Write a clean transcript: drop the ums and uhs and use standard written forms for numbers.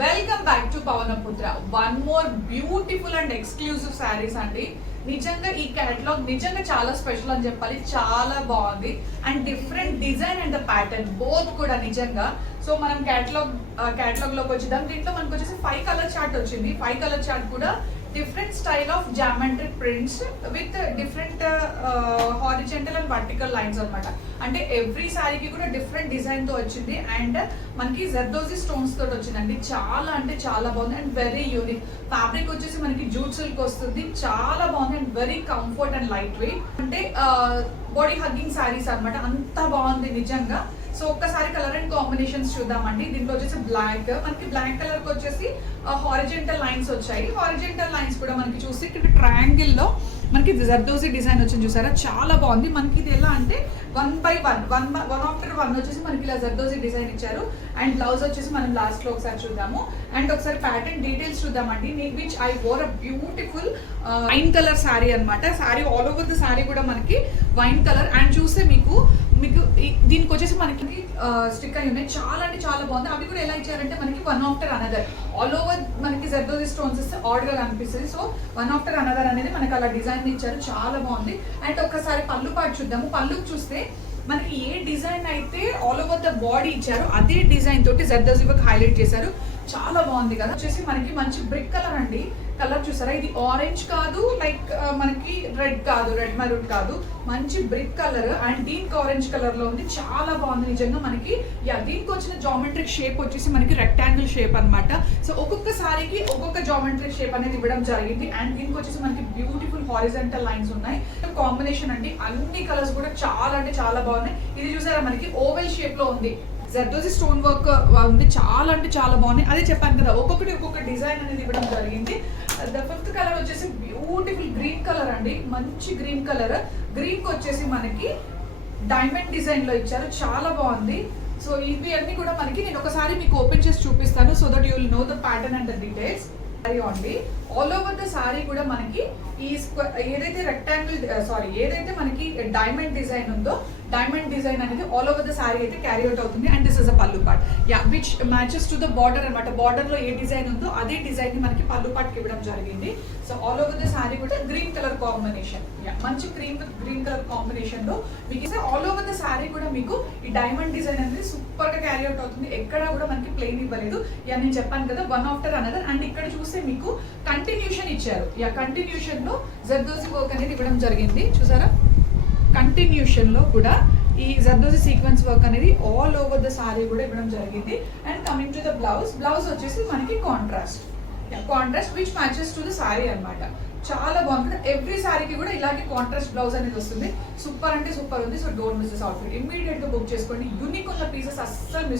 Welcome back to Pawanputra. One more beautiful and exclusive saris అండి. నిజంగా ఈ క్యాటలాగ్ నిజంగా చాలా స్పెషల్ అని చెప్పాలి. చాలా బాగుంది and different design and the pattern both కూడా నిజంగా. సో మనం క్యాటలాగ్ లోకి వచ్చేద్దాం. దీంట్లో మనకు వచ్చేసి 5 కలర్ చార్ట్ వచ్చింది. 5 కలర్ చార్ట్ కూడా different style of geometric prints with different horizontal and vertical lines అనమాట. అంటే ఎవ్రీ శారీకి కూడా డిఫరెంట్ డిజైన్ తో వచ్చింది అండ్ మనకి జర్దోజీ స్టోన్స్ తోటి వచ్చిందండి. చాలా అంటే చాలా బాగుంది అండ్ వెరీ యూనిక్. ఫ్యాబ్రిక్ వచ్చేసి మనకి జూట్ సిల్క్ వస్తుంది. చాలా బాగుంది and very comfort and light weight. అంటే బాడీ హగ్గింగ్ శారీస్ అనమాట. అంత బాగుంది నిజంగా. సో ఒక్కసారి కలర్ అండ్ కాంబినేషన్స్ చూద్దామండి. దీంట్లో వచ్చేసి బ్లాక్, మనకి బ్లాక్ కలర్ కి వచ్చేసి హారిజెంటల్ లైన్స్ వచ్చాయి. హారిజెంటల్ లైన్స్ కూడా మనకి చూసి ఇక్కడ ట్రయాంగిల్ లో మనకి జర్దోజీ డిజైన్ వచ్చింది చూసారా, చాలా బాగుంది. మనకి ఇది ఎలా అంటే 1 by 1 ఆఫ్టర్ 1 వచ్చేసి మనకి ఇలా జర్దోజీ డిజైన్ ఇచ్చారు అండ్ బ్లౌజ్ వచ్చేసి మనం లాస్ట్ లో ఒకసారి చూద్దాము అండ్ ఒకసారి ప్యాటర్న్ డీటెయిల్స్ చూద్దామండి. Which I wore a beautiful wine colour sari అనమాట. Sari all over the sari కూడా మనకి వైన్ కలర్ అండ్ చూస్తే మీకు దీనికి వచ్చేసి మనకి స్టిక్ అయి ఉన్నాయి. చాలా అంటే చాలా బాగుంది. అవి కూడా ఎలా ఇచ్చారంటే మనకి 1 ఆఫ్టర్ అనదర్ ఆల్ ఓవర్ మనకి జర్దోజీ స్టోన్స్ ఇస్తే ఆర్డర్ గా కనిపిస్తుంది. సో 1 ఆఫ్టర్ అనదర్ అనేది మనకి అలా డిజైన్ ఇచ్చారు. చాలా బాగుంది. అండ్ ఒక్కసారి పళ్ళు పాటు చూద్దాము. పళ్ళుకి చూస్తే మనకి ఏ డిజైన్ అయితే ఆల్ ఓవర్ ద బాడీ ఇచ్చారో అదే డిజైన్ తోటి జర్దోజీ వర్క్ హైలైట్ చేశారు. చాలా బాగుంది కదా. వచ్చేసి మనకి మంచి బ్రిక్ కలర్ అండి. కలర్ చూసారా, ఇది ఆరెంజ్ కాదు, లైక్ మనకి రెడ్ కాదు, రెడ్ మెరూన్ కాదు, మంచి brick colour and deep orange colour లో ఉంది. చాలా బాగుంది నిజంగా. మనకి దీనికి వచ్చిన జామెట్రిక్ షేప్ వచ్చేసి మనకి రెక్టాంగిల్ షేప్ అనమాట. సో ఒక్కొక్క సారీకి ఒక్కొక్క జామెట్రిక్ షేప్ అనేది ఇవ్వడం జరిగింది అండ్ దీనికి వచ్చేసి మనకి బ్యూటిఫుల్ హారిజంటల్ లైన్స్ ఉన్నాయి. కాంబినేషన్ అండి. అన్ని కలర్స్ కూడా చాలా అంటే చాలా బాగున్నాయి. ఇది చూసారా మనకి ఓవెల్ షేప్ లో ఉంది. జర్దోజీ స్టోన్ వర్క్ ఉంది. చాలా అంటే చాలా బాగున్నాయి. అదే చెప్పాను కదా, ఒక్కొక్క డిజైన్ అనేది ఇవ్వడం జరిగింది. ద 5th కలర్ వచ్చేసి బ్యూటిఫుల్ గ్రీన్ కలర్ అండి. మంచి గ్రీన్ కలర్. గ్రీన్ కి వచ్చేసి మనకి డైమండ్ డిజైన్ లో ఇచ్చారు. చాలా బాగుంది. సో ఇవి అన్ని కూడా మనకి నేను ఒకసారి మీకు ఓపెన్ చేసి చూపిస్తాను so that you will know the pattern and the details. అండి ఆల్ ఓవర్ ద సారీ కూడా మనకి ఈ ఏదైతే రెక్టాంగిల్ ఏదైతే మనకి డైమండ్ డిజైన్ ఉందో డైమండ్ డిజైన్ అనేది ఆల్ ఓవర్ ద సారీ అయితే క్యారీ అవుట్ అవుతుంది అండ్ దిస్ ఇస్ అ పల్లు part which matches to the border అనమాట. బార్డర్ లో ఏ డిజైన్ ఉందో అదే డిజైన్ ని మనకి పల్లు పార్ట్ కి ఇవ్వడం జరిగింది. So all over the sorry కూడా గ్రీన్ కలర్ కాంబినేషన్, మంచి గ్రీన్ కలర్ కాంబినేషన్ లో మీకు ఆల్ ఓవర్ ద సారీ కూడా మీకు ఈ డైమండ్ డిజైన్ అనేది సూపర్ గా క్యారీ అవుట్ అవుతుంది. ఎక్కడ కూడా మనకి ప్లెయిన్ ఇవ్వలేదు. నేను చెప్పాను కదా 1 ఆఫ్టర్ అనదర్ అండ్ ఇక్కడ చూస్తే మీకు కంటిన్యూషన్ ఇచ్చారు. కంటిన్యూషన్ లో జర్దోజీ వర్క్ అనేది ఇవ్వడం జరిగింది. చూసారా, కంటిన్యూషన్ లో కూడా ఈ జర్దోజీ సీక్వెన్స్ వర్క్ అనేది ఆల్ ఓవర్ ద సారీ కూడా ఇవ్వడం జరిగింది. And coming to the blouse వచ్చేసి మనకి contrast which matches to the sorry అనమాట. చాలా బాగుంటుంది. ఎవ్రీ సారీకి కూడా ఇలాగే కాంట్రాస్ట్ బ్లౌజ్ అనేది వస్తుంది. సూపర్ అంటే సూపర్ ఉంది. So don't miss this outfit. Immediate గా బుక్ చేసుకోండి. యూనిక్ ఉన్న పీసెస్ అస్సలు మిస్